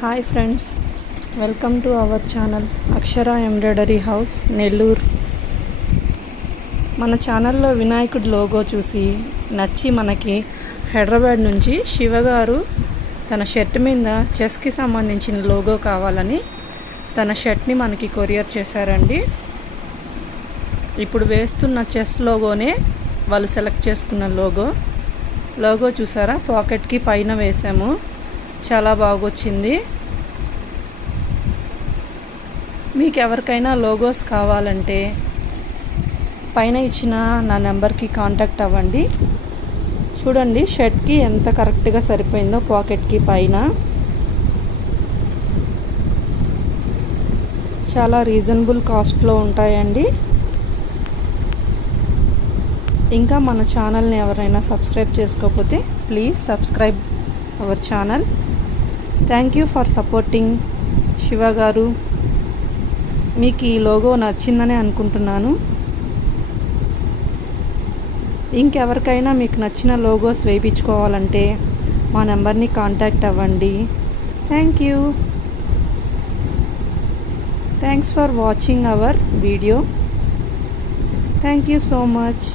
Hi friends, welcome to our channel Akshara embroidery house Nellore. మన ఛానల్లో వినాయకుడి లోగో చూసి నచ్చి మనకి హైదరాబాద్ నుంచి శివగారు తన షర్ట్ మీద చెస్కి సంబంధించిన లోగో కావాలని తన షర్ట్ని మనకి కొరియర్ చేశారండి. ఇప్పుడు వేస్తున్న చెస్ లోగోనే వాళ్ళు సెలెక్ట్ చేసుకున్న లోగో చూసారా, పాకెట్కి పైన వేసాము. చాలా బాగొచ్చింది. మీకు ఎవరికైనా లోగోస్ కావాలంటే పైన ఇచ్చిన నా నెంబర్కి కాంటాక్ట్ అవ్వండి. చూడండి షర్ట్కి ఎంత కరెక్ట్గా సరిపోయిందో, పాకెట్కి పైన. చాలా రీజనబుల్ కాస్ట్లో ఉంటాయండి. ఇంకా మన ఛానల్ని ఎవరైనా సబ్స్క్రైబ్ చేసుకోకపోతే please subscribe our channel. Thank you for supporting Shiva గారు. మీకు ఈ లోగో నచ్చిందని అనుకుంటున్నాను. ఇంకెవరికైనా మీకు నచ్చిన లోగోస్ వేయించుకోవాలంటే మా నెంబర్ని కాంటాక్ట్ అవ్వండి. Thank you. Thanks for watching our video. Thank you so much.